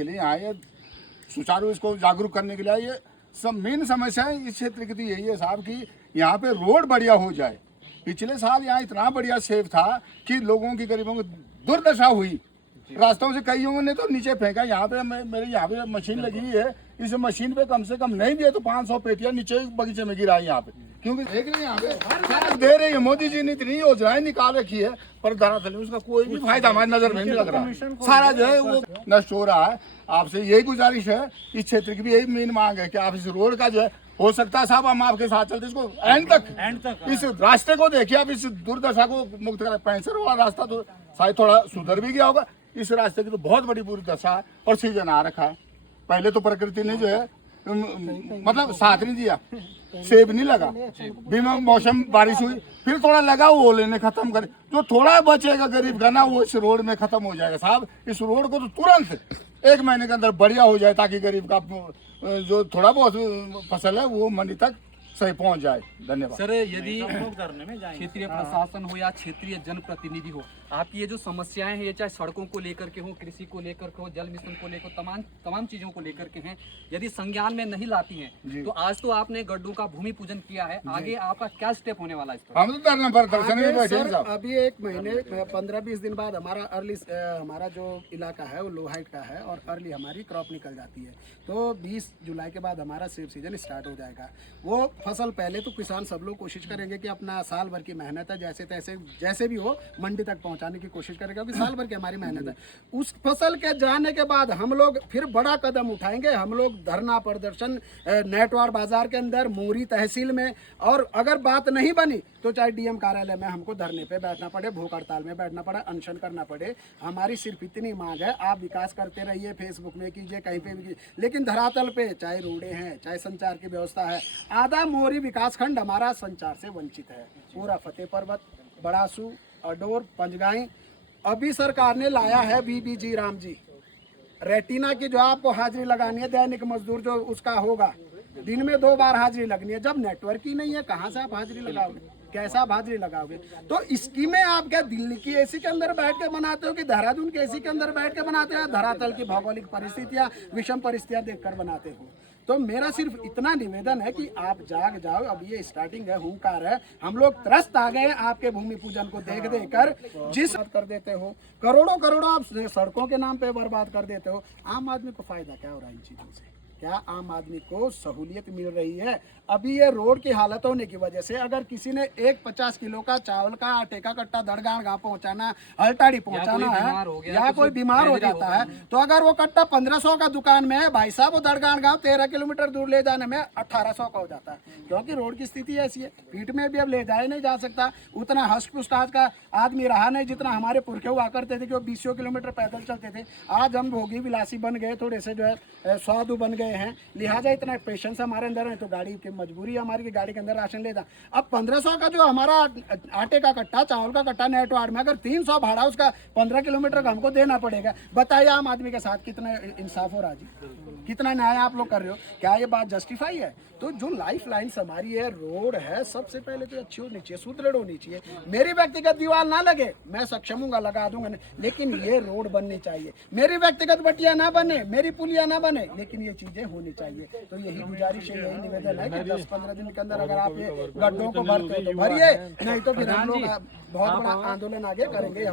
के लिए आए सुचारू इसको जागरूक करने के लिए आए। ये सब मेन समस्या है इस क्षेत्र की तो यही है साहब कि यहाँ पे रोड बढ़िया हो जाए। पिछले साल यहाँ इतना बढ़िया सेफ था कि लोगों की गरीबों की दुर्दशा हुई। रास्तों से कईयों ने तो नीचे फेंका। यहाँ पे मेरे यहाँ पे मशीन लगी हुई है, इस मशीन पे कम से कम नहीं दिए तो 500 पेटियां नीचे बगीचे में गिराई यहाँ पे, क्योंकि देख रहे हैं यहाँ पे दे रही है। मोदी जी ने इतनी योजनाएं निकाल रखी है पर दरअसल उसका कोई भी फायदा हमारी नजर में नहीं लग रहा। सारा जो है वो नष्ट हो रहा है। आपसे यही गुजारिश है, इस क्षेत्र की भी यही मेन मांग है कि आप इस रोड का जो है हो सकता है साहब हम आपके साथ चलते इसको एंड तक इस रास्ते को देखिए, आप इस दुर्दशा को मुक्त करें। पैंसर वाला रास्ता तो शायद थोड़ा सुधर भी गया होगा, इस रास्ते की तो बहुत बड़ी बुरी दशा है और सीजन आ रखा है। पहले तो प्रकृति ने जो है मतलब साथ नहीं दिया, सेब नहीं लगा, बिना मौसम बारिश हुई, फिर थोड़ा लगा वो ओले ने खत्म कर, जो थोड़ा बचेगा गरीब का ना वो इस रोड में खत्म हो जाएगा साहब। इस रोड को तो तुरंत 1 महीने के अंदर बढ़िया हो जाए ताकि गरीब का जो थोड़ा बहुत फसल है वो मंडी तक सही पहुंच जाए। धन्यवाद सर। यदि क्षेत्रीय प्रशासन हो या क्षेत्रीय जनप्रतिनिधि हो, आपकी ये जो समस्याएं हैं, ये चाहे सड़कों को लेकर के हो, कृषि को लेकर के हो, जल मिशन को लेकर, तमाम चीजों को लेकर के हैं, यदि संज्ञान में नहीं लाती हैं तो आज तो आपने गड्ढों का भूमि पूजन किया है, आगे आपका क्या स्टेप होने वाला है इस पर? हम तो धरना पर दर्शन में बैठे हैं साहब। अभी 1 महीने 15-20 दिन बाद हमारा जो इलाका है वो लो हाइट का है और अर्ली हमारी क्रॉप निकल जाती है। तो 20 जुलाई के बाद हमारा सेब सीजन स्टार्ट हो जाएगा। वो फसल पहले तो किसान सब लोग कोशिश करेंगे कि अपना साल भर की मेहनत है जैसे तैसे जैसे भी हो मंडी तक पहुंचाने की कोशिश करेंगे, क्योंकि साल भर की हमारी मेहनत है। उस फसल के जाने के बाद हम लोग फिर बड़ा कदम उठाएंगे। हम लोग धरना प्रदर्शन नेटवार बाजार के अंदर, मोरी तहसील में, और अगर बात नहीं बनी तो चाहे डीएम कार्यालय में हमको धरने पे बैठना पड़े, भूख हड़ताल में बैठना पड़े, अनशन करना पड़े। हमारी सिर्फ इतनी मांग है, आप विकास करते रहिए, फेसबुक में कीजिए, कहीं पे भी कीजिए, लेकिन धरातल पे चाहे रोडें हैं, चाहे संचार की व्यवस्था है, आधा मोरी विकासखंड हमारा संचार से वंचित है। पूरा फतेह पर्वत, बड़ासू, अडोर, पंजगाई, अभी सरकार ने लाया है बीबीजी राम जी रेटिना की, जो आपको हाजिरी लगानी है, दैनिक मजदूर जो उसका होगा, दिन में 2 बार हाजिरी लगनी है। जब नेटवर्क ही नहीं है कहाँ से आप हाजिरी लगाओगे, कैसा आप हाजिरी लगाओगे? तो स्कीमें आप क्या दिल्ली की एसी के अंदर बैठ के बनाते हो कि देहरादून के एसी के अंदर बैठ के बनाते हो, धरातल की भौगोलिक परिस्थितियां, विषम परिस्थितियां देखकर बनाते हो? तो मेरा सिर्फ इतना निवेदन है कि आप जाग जाओ। अब ये स्टार्टिंग है, हुंकार है। हम लोग त्रस्त आ गए आपके भूमि पूजन को देख देकर, जिस कर देते हो करोड़ों आप सड़कों के नाम पे बर्बाद कर देते हो। आम आदमी को फायदा क्या हो रहा है इन चीजों से? क्या आम आदमी को सहूलियत मिल रही है? अभी ये रोड की हालत होने की वजह से अगर किसी ने 50 किलो का चावल का आटे का कट्टा दड़गांव गाँव पहुंचाना, हल्टाड़ी पहुंचाना है, या कोई बीमार हो जाता है, तो अगर वो कट्टा 1500 का दुकान में है भाई साहब, वो दड़गांव गाँव 13 किलोमीटर दूर ले जाने में 1800 का हो जाता है, क्योंकि रोड की स्थिति ऐसी है। पीठ में भी अब ले जाया नहीं जा सकता। उतना हष्ट पुष्ट आज का आदमी रहा नहीं जितना हमारे पुरखे हुआ करते थे कि वो 20 किलोमीटर पैदल चलते थे। आज हम भोगी विलासी बन गए, थोड़े से जो है स्वादु बन गए हैं, लिहाजा इतना पेशेंस हमारे अंदर है। तो गाड़ी की मजबूरी हमारी कि गाड़ी के अंदर राशन ले जा। अब 1500 का जो हमारा आटे का कट्टा, चावल का कट्टा नेटवार्ड में, अगर 300 भाड़ा उसका 15 किलोमीटर का हमको देना पड़ेगा। बताइए आम आदमी के साथ कितना इंसाफ हो रहा जी, कितना न्याय आप लोग कर रहे हो? क्या ये बात जस्टिफाई है? तो जो लाइफ लाइन्स हमारी है, रोड है, सबसे पहले तो अच्छी होनी चाहिए, सुदृढ़ होनी चाहिए। मेरी व्यक्तिगत दीवार ना लगे, मैं सक्षम हूँ, लगा दूंगा, लेकिन ये रोड बननी चाहिए। मेरी व्यक्तिगत बटिया ना बने, मेरी पुलिया ना बने, लेकिन ये चीजें होनी चाहिए। तो यही गुजारिश है, यही निवेदन है कि 10-15 दिन के अंदर अगर आप ये गड्ढों को भरते हो तो भरिए, नहीं तो फिर हम लोग बहुत बड़ा आंदोलन आगे करेंगे।